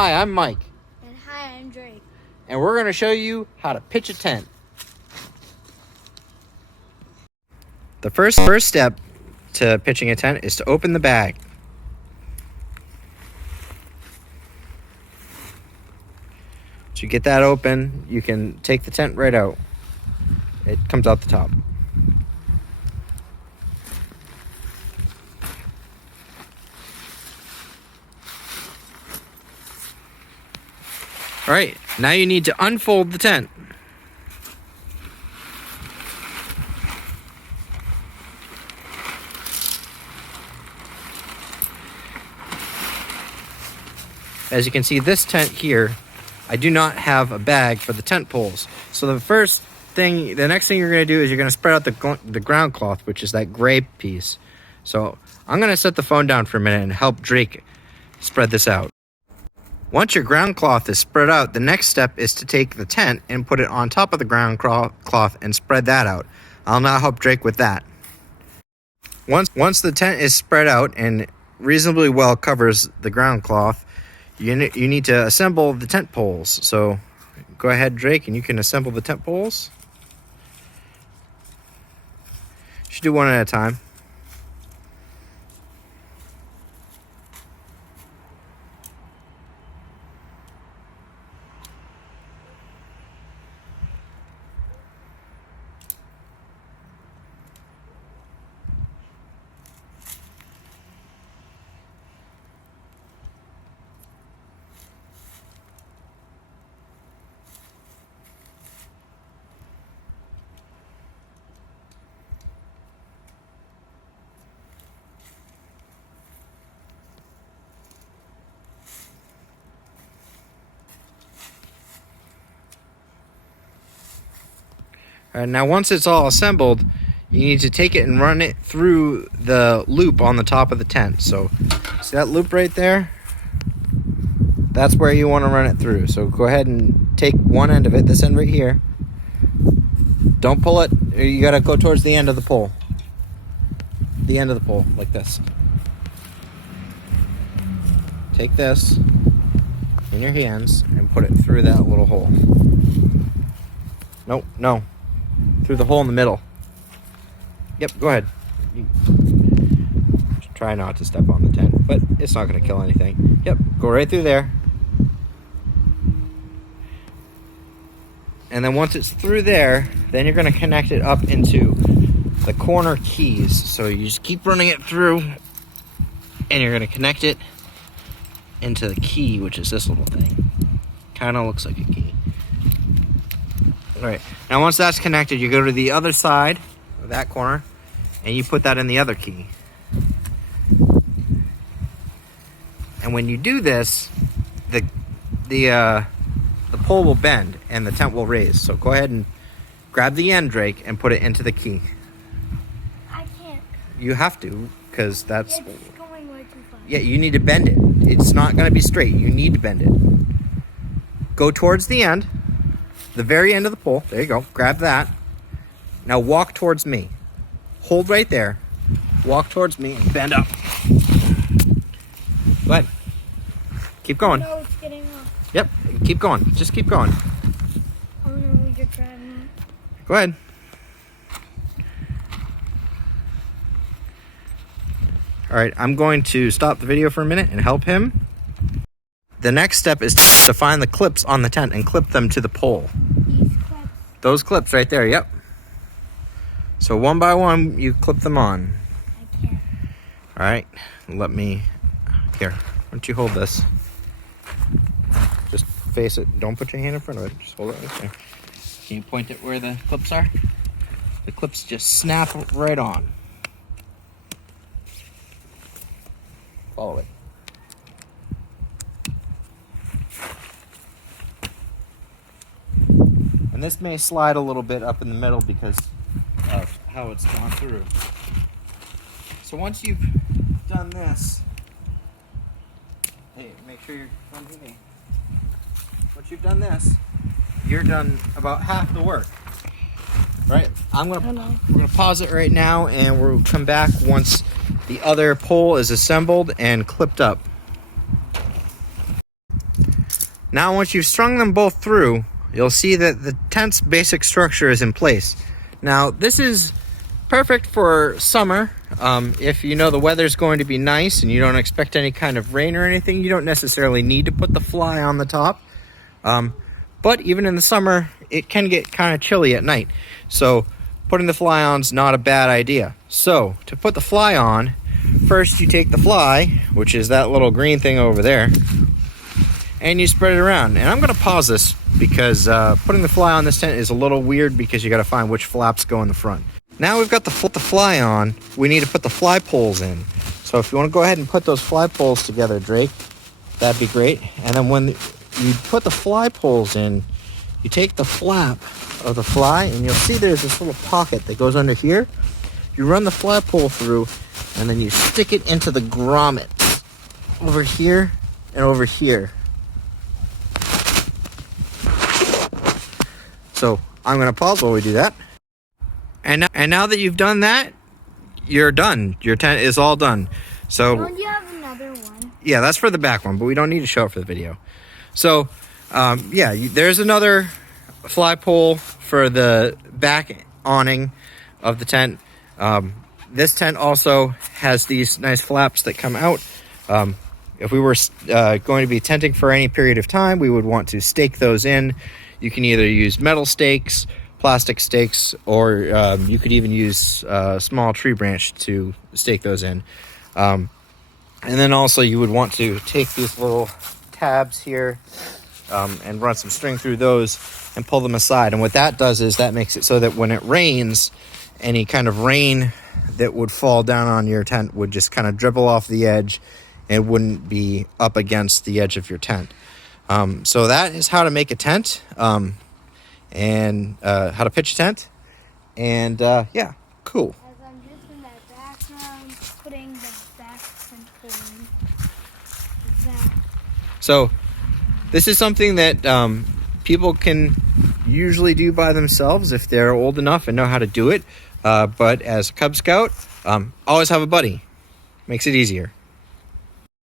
Hi, I'm Mike. And hi, I'm Drake. And we're going to show you how to pitch a tent. The first step to pitching a tent is to open the bag. Once you get that open, you can take the tent right out. It comes out the top. All right, now you need to unfold the tent. As you can see, this tent here, I do not have a bag for the tent poles. So the next thing you're going to do is you're going to spread out the ground cloth, which is that gray piece. So I'm going to set the phone down for a minute and help Drake spread this out. Once your ground cloth is spread out, the next step is to take the tent and put it on top of the ground cloth and spread that out. I'll now help Drake with that. Once the tent is spread out and reasonably well covers the ground cloth, you need to assemble the tent poles. So go ahead, Drake, and you can assemble the tent poles. You should do one at a time. All right, now once it's all assembled, you need to take it and run it through the loop on the top of the tent. So see that loop right there? That's where you want to run it through. So go ahead and take one end of it, this end right here. Don't pull it. You got to go towards the end of the pole. The end of the pole, like this. Take this in your hands and put it through that little hole. Nope, no. Through the hole in the middle. Yep, go ahead. Just try not to step on the tent, but it's not going to kill anything. Yep, go right through there. And then once it's through there, then you're going to connect it up into the corner keys. So you just keep running it through, and you're going to connect it into the key, which is this little thing. Kind of looks like a key. All right, now once that's connected, you go to the other side of that corner, and you put that in the other key. And when you do this, the pole will bend and the tent will raise. So go ahead and grab the end, Drake, and put it into the key. I can't. You have to, because that's... It's going way too fast. Yeah, you need to bend it. It's not going to be straight. You need to bend it. Go towards the end. The very end of the pole. There you go. Grab that. Now walk towards me. Hold right there. Walk towards me and bend up. Go ahead. Keep going. No, it's getting off. Yep. Keep going. Just keep going. Oh no, you're driving. Go ahead. All right. I'm going to stop the video for a minute and help him. The next step is to find the clips on the tent and clip them to the pole. These clips. Those clips right there, yep. So one by one, you clip them on. I can't. All right, here, why don't you hold this? Just face it, don't put your hand in front of it, just hold it right there. Can you point it where the clips are? The clips just snap right on. Follow it. And this may slide a little bit up in the middle because of how it's gone through. So once you've done this, hey, make sure you're on me. Once you've done this, you're done about half the work. Right? We're gonna pause it right now, and we'll come back once the other pole is assembled and clipped up. Now once you've strung them both through, you'll see that the tent's basic structure is in place. Now this is perfect for summer. If you know the weather's going to be nice and you don't expect any kind of rain or anything, you don't necessarily need to put the fly on the top. But even in the summer, it can get kind of chilly at night. So putting the fly on is not a bad idea. So to put the fly on, first you take the fly, which is that little green thing over there, and you spread it around. And I'm going to pause this because putting the fly on this tent is a little weird because you got to find which flaps go in the front. Now we've got the fly on, we need to put the fly poles in. So if you want to go ahead and put those fly poles together, Drake, that'd be great. And then when you put the fly poles in, you take the flap of the fly and you'll see there's this little pocket that goes under here. You run the fly pole through and then you stick it into the grommets over here and over here. So I'm going to pause while we do that. And now that you've done that, you're done. Your tent is all done. So Don't you have another one? yeah, that's for the back one, but we don't need to show it for the video. So yeah, there's another fly pole for the back awning of the tent. This tent also has these nice flaps that come out. If we were going to be tenting for any period of time, we would want to stake those in. You can either use metal stakes, plastic stakes, or you could even use a small tree branch to stake those in. And then also you would want to take these little tabs here and run some string through those and pull them aside. And what that does is that makes it so that when it rains, any kind of rain that would fall down on your tent would just kind of dribble off the edge and wouldn't be up against the edge of your tent. So that is how to make a tent. And how to pitch a tent, and yeah, cool. As I'm just in that background, putting the back tent pole in. That. So this is something that people can usually do by themselves if they're old enough and know how to do it. But as a Cub Scout, always have a buddy. Makes it easier.